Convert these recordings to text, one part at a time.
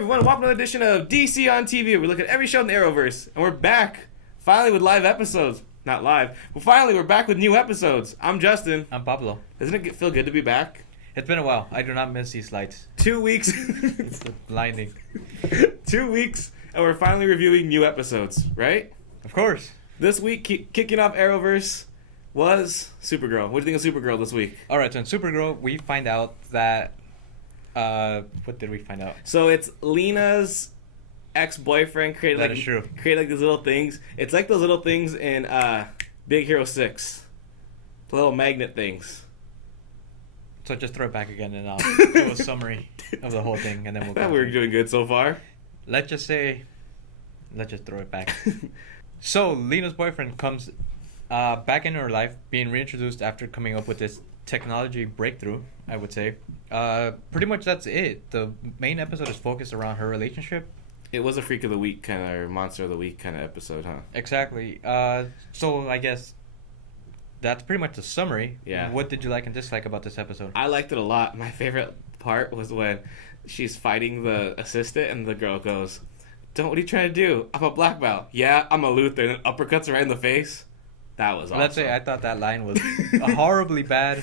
everyone, welcome to another edition of DC on TV. We look at every show in the Arrowverse, and we're back, finally with live episodes. Not live, but finally we're back with new episodes. I'm Justin. I'm Pablo. Doesn't it feel good to be back? It's been a while. I do not miss these lights. 2 weeks. It's blinding. 2 weeks, and we're finally reviewing new episodes, right? Of course. This week, kicking off Arrowverse was Supergirl. What do you think of Supergirl this week? Alright, so in Supergirl, we find out that... what did we find out? So it's Lena's ex-boyfriend created That is true. created like these little things. It's like those little things in Big Hero 6. The little magnet things. So just throw it back again and I'll do a summary of the whole thing and then we'll I thought we were doing good so far. Let's just throw it back. So Lena's boyfriend comes back into her life, being reintroduced after coming up with this technology breakthrough, I would say. Pretty much that's it. The main episode is focused around her relationship. It was a Freak of the Week kind of, or Monster of the Week kind of episode, huh? Exactly. So I guess that's pretty much the summary. Yeah. What did you like and dislike about this episode? I liked it a lot. My favorite part was when she's fighting the assistant and the girl goes, what are you trying to do? I'm a black belt. Yeah, I'm a Luther. And uppercuts her right in the face. That was awesome. Let's say I thought that line was horribly bad,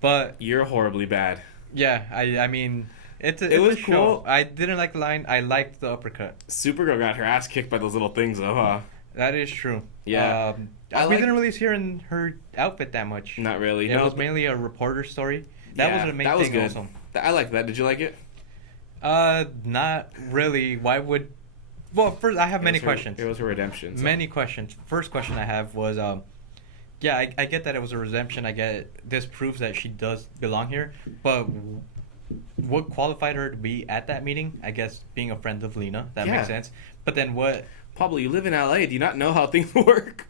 but... You're horribly bad. Yeah, I mean... It was was a cool. show. I didn't like the line. I liked the uppercut. Supergirl got her ass kicked by those little things, though, huh? That is true. Yeah. We didn't really see her in her outfit that much. Not really. It was mainly a reporter story. That was the main thing good. also. I like that. Did you like it? Not really. Why would... Well, first, I have many questions. It was her redemption. So. Many questions. First question I have was, yeah, I get that it was a redemption. I get this proves that she does belong here. But what qualified her to be at that meeting? I guess being a friend of Lena. That makes sense. But then what... Pablo, you live in LA. Do you not know how things work?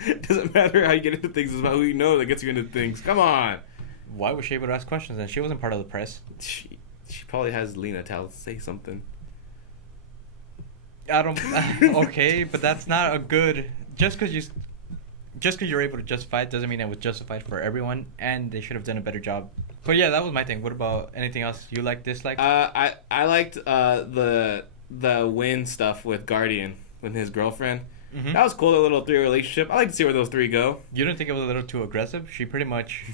It doesn't matter how you get into things. It's about who you know that gets you into things. Come on. Why was she able to ask questions then? She wasn't part of the press. She probably has Lena say something. I don't... Okay, but that's not a good... Just because you're able to justify it doesn't mean it was justified for everyone, and they should have done a better job. But yeah, that was my thing. What about anything else you like, dislike? I liked the Win stuff with Guardian, with his girlfriend. Mm-hmm. That was cool, the little three relationship. I like to see where those three go. You didn't think it was a little too aggressive? She pretty much...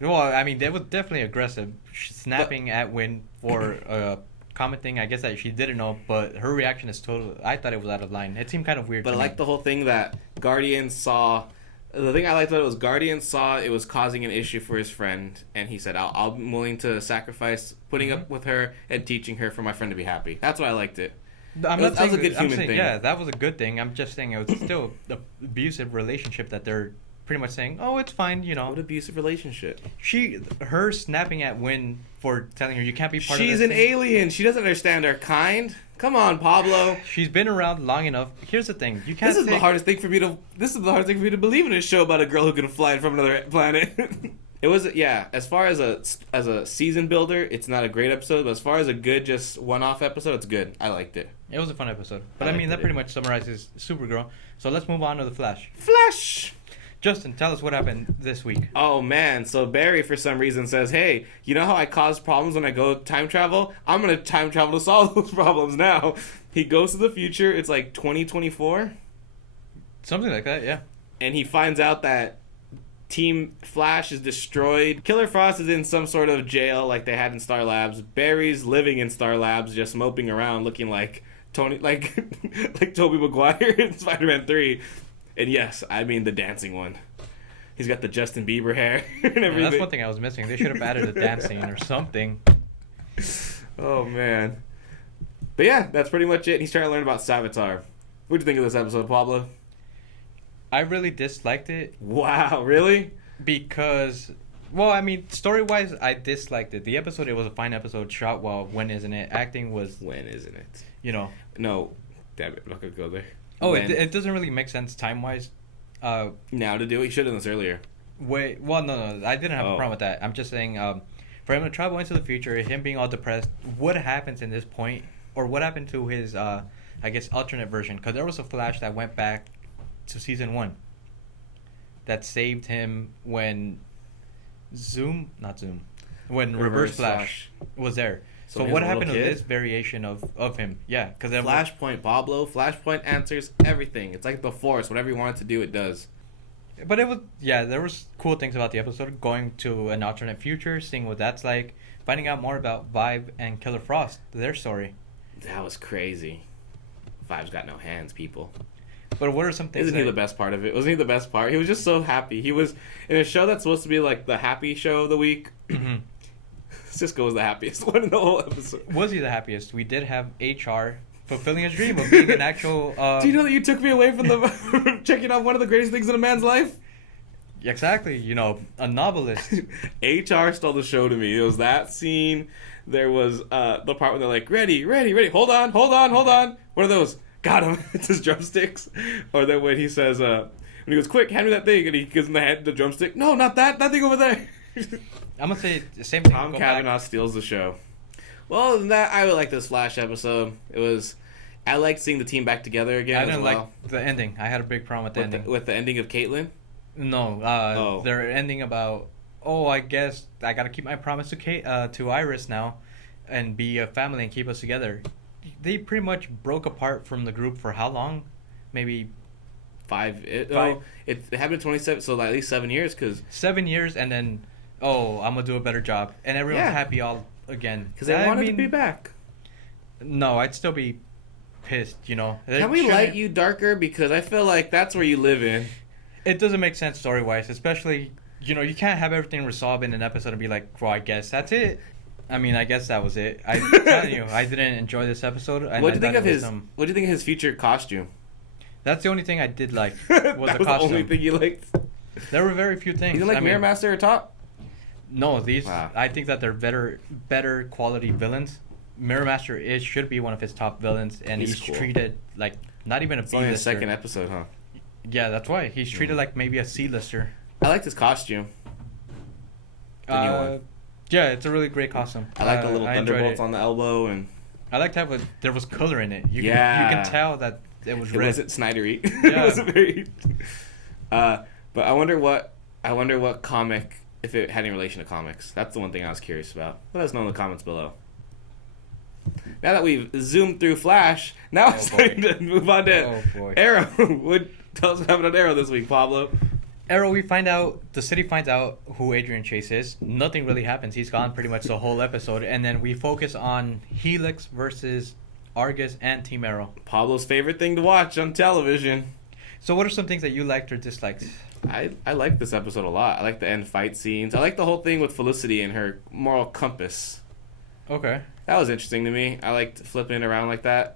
Well, I mean, that was definitely aggressive. Snapping at Win for a comment thing, I guess that she didn't know, but her reaction is totally... I thought it was out of line. It seemed kind of weird But to I me. like the whole thing that Guardian saw... The thing I liked about it was Guardian saw it was causing an issue for his friend, and he said, I'm willing to sacrifice putting up with her and teaching her for my friend to be happy. That's why I liked it. That was a good human thing. Yeah, that was a good thing. I'm just saying it was still an abusive relationship that they're pretty much saying, oh, it's fine, you know. What abusive relationship? Her snapping at Win for telling her you can't be part of this. She's an thing. alien. She doesn't understand our kind. Come on, Pablo. She's been around long enough. Here's the thing: you can't. This is the hardest thing for me to believe in a show about a girl who can fly from another planet. It was as far as a season builder, it's not a great episode, but as far as a good just one-off episode, it's good. I liked it. It was a fun episode, but I mean that pretty much summarizes Supergirl. So let's move on to the Flash. Flash. Justin, tell us what happened this week. Oh, man. So Barry, for some reason, says, hey, you know how I cause problems when I go time travel? I'm going to time travel to solve those problems now. He goes to the future. It's like 2024. Something like that, yeah. And he finds out that Team Flash is destroyed. Killer Frost is in some sort of jail like they had in Star Labs. Barry's living in Star Labs, just moping around looking like Tobey Maguire in Spider-Man 3. And yes, I mean the dancing one. He's got the Justin Bieber hair and everything. Yeah, that's one thing I was missing. They should have added a dance scene or something. Oh, man. But yeah, that's pretty much it. He's trying to learn about Savitar. What'd you think of this episode, Pablo? I really disliked it. Wow, really? Because, well, I mean, story-wise, I disliked it. The episode, it was a fine episode, shot well. When isn't it? Acting was... When isn't it? You know. No. Damn it, I'm not going to go there. Oh, it doesn't really make sense time-wise. Now to do it? He should have done this earlier. Wait, well, no, I didn't have a problem with that. I'm just saying, for him to travel into the future, him being all depressed, what happens in this point, or what happened to his, I guess, alternate version? Because there was a Flash that went back to season 1 that saved him when when Reverse Flash was there. So what happened to this variation of him? Yeah, because Flashpoint Pablo. Flashpoint answers everything. It's like the Force. Whatever you want it to do, it does. But it was there was cool things about the episode. Going to an alternate future, seeing what that's like, finding out more about Vibe and Killer Frost, their story. That was crazy. Vibe's got no hands, people. But what are some things? Isn't he the best part of it? Wasn't he the best part? He was just so happy. He was in a show that's supposed to be like the happy show of the week. Cisco was the happiest one in the whole episode. Was he the happiest? We did have HR fulfilling his dream of being an actual... Do you know that you took me away from the checking out one of the greatest things in a man's life? Exactly. You know, a novelist. HR stole the show to me. It was that scene. There was the part where they're like, ready. Hold on. What are those? Got him. It's his drumsticks. Or then when he says, when he goes, quick, hand me that thing. And he gives him the drumstick. No, not that. That thing over there. I'm going to say the same thing. Tom Cavanaugh steals the show. Well, other than that, I really like this Flash episode. I liked seeing the team back together again. I didn't like the ending. I had a big problem with the ending. With the ending of Caitlyn? No, they're ending about, I guess I gotta keep my promise to Iris now, and be a family and keep us together. They pretty much broke apart from the group for how long? Maybe 5. It happened in 27, so at least 7 years. 7 years, and then I'm gonna do a better job, and everyone's happy all again. Because they wanted to be back. No, I'd still be pissed. You know. Can we light you darker? Because I feel like that's where you live in. It doesn't make sense story-wise, especially, you can't have everything resolved in an episode and be like, well, I guess that's it. I mean, I guess that was it. I'm telling you, I didn't enjoy this episode. What do you think of his future costume? That's the only thing I did like, was the costume. The only thing you liked? There were very few things. You didn't like Mirror Master or Top? No, I think that they're better quality villains. Mirror Master should be one of his top villains, and he's cool. Treated like not even a B-lister. It's only the second episode, huh? Yeah, that's why. He's treated like maybe a C-lister. I liked his costume. The new one. Yeah, it's a really great costume. I like the little thunderbolts on the elbow, and I liked how there was color in it. You can tell that it was red. It wasn't Snydery. Yeah. It wasn't very. But I wonder what comic, if it had any relation to comics. That's the one thing I was curious about. Let us know in the comments below. Now that we've zoomed through Flash, now it's time to move on to Arrow. Tell us what happened on Arrow this week, Pablo. Arrow, the city finds out who Adrian Chase is. Nothing really happens. He's gone pretty much the whole episode. And then we focus on Helix versus Argus and Team Arrow. Pablo's favorite thing to watch on television. So what are some things that you liked or disliked? I like this episode a lot. I like the end fight scenes. I like the whole thing with Felicity and her moral compass. Okay. That was interesting to me. I liked flipping it around like that.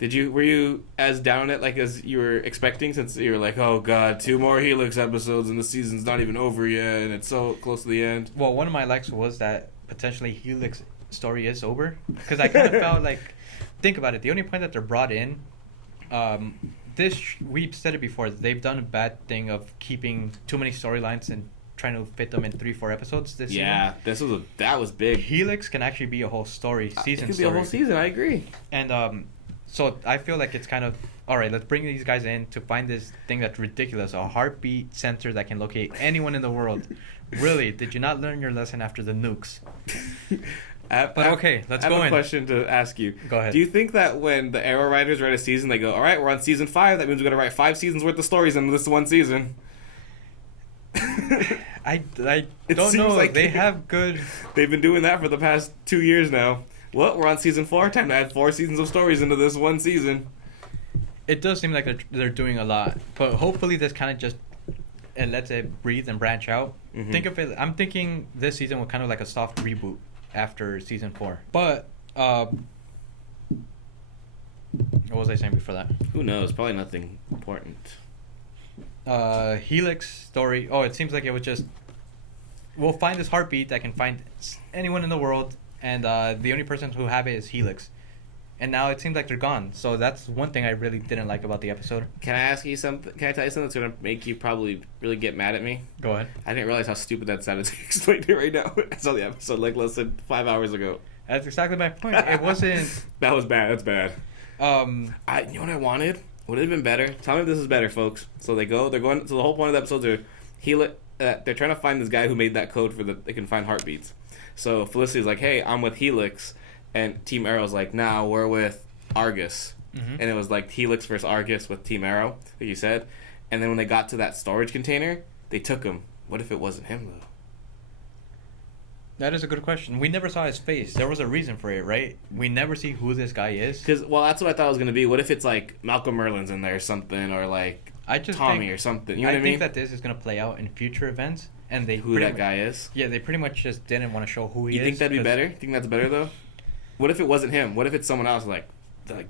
Were you as down on it like as you were expecting, since you were like, oh god, 2 more Helix episodes and the season's not even over yet and it's so close to the end? Well, one of my likes was that potentially Helix story is over, because I kind of felt like, think about it, the only point that they're brought in, we've said it before, they've done a bad thing of keeping too many storylines and trying to fit them in 3-4 episodes this season. Yeah, that was big. Helix can actually be a whole story, season. It could be a whole season. I agree. And so I feel like it's kind of all right. Let's bring these guys in to find this thing that's ridiculous, a heartbeat sensor that can locate anyone in the world. Really, did you not learn your lesson after the nukes? Let's go in. I have a question to ask you. Go ahead. Do you think that when the Arrow writers write a season, they go, all right, we're on season 5. That means we're going to write 5 seasons worth of stories in this one season? I don't know. Like they have good... They've been doing that for the past 2 years now. Well, we're on season 4. Time to add 4 seasons of stories into this one season. It does seem like they're doing a lot. But hopefully this kind of just lets it breathe and branch out. Mm-hmm. Think of it... I'm thinking this season was kind of like a soft reboot after season 4. But what was I saying before that? Who knows? Probably nothing important. Helix story. Oh, it seems like it was just, we'll find this heartbeat that can find anyone in the world, and the only person who have it is Helix. And now it seems like they're gone. So that's one thing I really didn't like about the episode. Can I ask you something? Can I tell you something that's going to make you probably really get mad at me? Go ahead. I didn't realize how stupid that sounded to explain it right now. I saw the episode like less than 5 hours ago. That's exactly my point. It wasn't... That was bad. That's bad. You know what I wanted? Would it have been better? Tell me if this is better, folks. So they're going, so the whole point of the episodes are they're trying to find this guy who made that code they can find heartbeats. So Felicity's like, hey, I'm with Helix. and Team Arrow's like, nah, we're with Argus. Mm-hmm. And it was like Helix versus Argus with Team Arrow, like you said. And then when they got to that storage container, they took him. What if it wasn't him, though? That is a good question. We never saw his face. There was a reason for it, right? We never see who this guy is. Because, well, that's what I thought it was going to be. What if it's like Malcolm Merlin's in there or something, or like Tommy or something? You know what I mean? I think that this is going to play out in future events. And they who that guy is? Yeah, they pretty much just didn't want to show who he is. You think that'd be better? You think that's better, though? What if it wasn't him? What if it's someone else? Like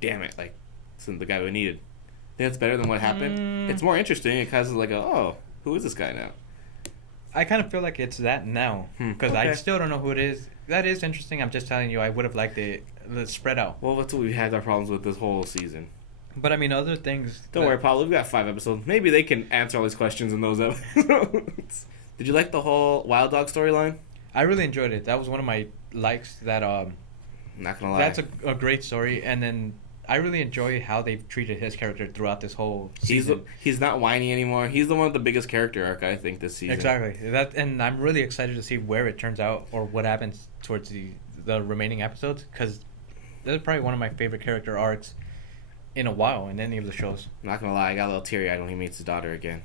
damn it, like, it's the guy we needed. Think that's better than what happened? It's more interesting. It kind of like, who is this guy now? I kind of feel like it's that now. Because I still don't know who it is. That is interesting. I'm just telling you, I would have liked it spread out. Well, that's what we had our problems with this whole season. But, I mean, other things... Don't worry, Paulo. We've got 5 episodes. Maybe they can answer all these questions in those episodes. Did you like the whole Wild Dog storyline? I really enjoyed it. That was one of my likes that... Not gonna lie. That's a great story. And then I really enjoy how they've treated his character throughout this whole season. He's not whiny anymore. He's the one with the biggest character arc, I think, this season. Exactly. And I'm really excited to see where it turns out or what happens towards the remaining episodes, because that's probably one of my favorite character arcs in a while in any of the shows. Not gonna lie, I got a little teary-eyed when he meets his daughter again.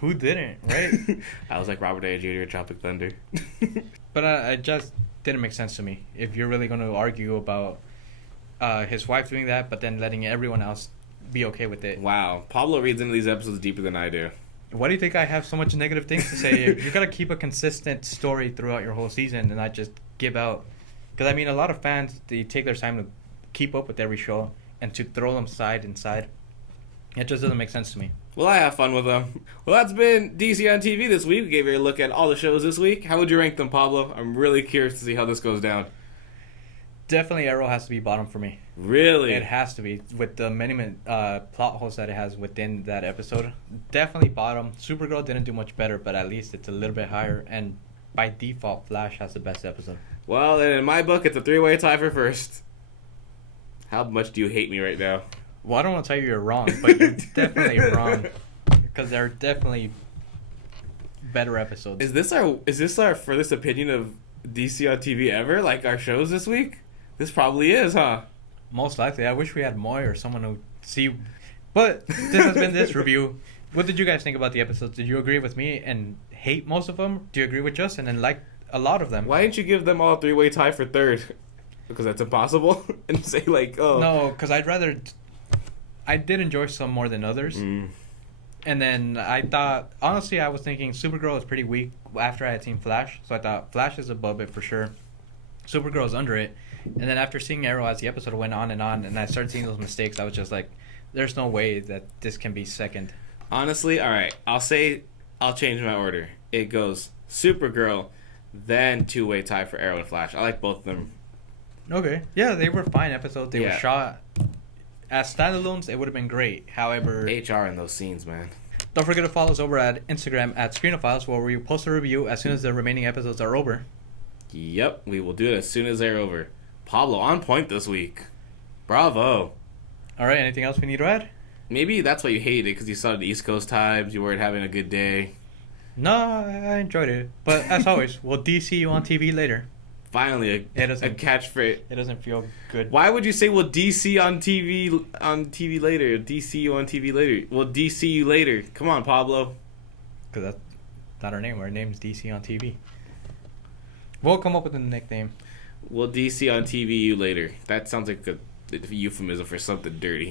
Who didn't, right? I was like Robert A. Jr. Tropic Thunder. But it just didn't make sense to me. If you're really going to argue about his wife doing that, but then letting everyone else be okay with it. Wow. Pablo reads into these episodes deeper than I do. Why do you think I have so much negative things to say? You got to keep a consistent story throughout your whole season and not just give out. Because, I mean, a lot of fans, they take their time to keep up with every show and to throw them side and side. It just doesn't make sense to me. Well, I have fun with them. Well, that's been DC on TV this week. We gave you a look at all the shows this week. How would you rank them, Pablo? I'm really curious to see how this goes down. Definitely Arrow has to be bottom for me. Really? It has to be. With the many plot holes that it has within that episode. Definitely bottom. Supergirl didn't do much better, but at least it's a little bit higher. And by default, Flash has the best episode. Well, then in my book, it's a 3-way tie for first. How much do you hate me right now? Well, I don't want to tell you you're wrong, but you're definitely wrong. Because there are definitely better episodes. Is this our furthest opinion of DC on TV ever? Like our shows this week? This probably is, huh? Most likely. I wish we had Moy or someone who see. But this has been this review. What did you guys think about the episodes? Did you agree with me and hate most of them? Do you agree with Justin and like a lot of them? Why didn't you give them all a 3-way tie for third? Because that's impossible? And say like, oh. No, because I did enjoy some more than others. And then I thought, honestly, I was thinking Supergirl was pretty weak after I had seen Flash. So I thought Flash is above it for sure. Supergirl is under it. And then after seeing Arrow as the episode went on, and I started seeing those mistakes, I was just like, there's no way that this can be second. Honestly, all right. I'll change my order. It goes Supergirl, then 2-way tie for Arrow and Flash. I like both of them. Okay. Yeah, they were fine episodes. They were shot as standalones. It would have been great. However, HR in those scenes, man. Don't forget to follow us over at Instagram at Screenophiles, where we post a review as soon as the remaining episodes are over. Yep, we will do it as soon as they're over. Pablo on point this week. Bravo. All right. Anything else we need to add? Maybe that's why you hated it, because you saw the East Coast times. You weren't having a good day. No, I enjoyed it. But as always, we'll DC you on TV later. Finally, a catchphrase. It doesn't feel good. Why would you say we'll DC on TV later? DC you on TV later. We'll DC you later. Come on, Pablo. Because that's not our name. Our name's DC on TV. We'll come up with a nickname. We'll DC on TV you later. That sounds like a euphemism for something dirty.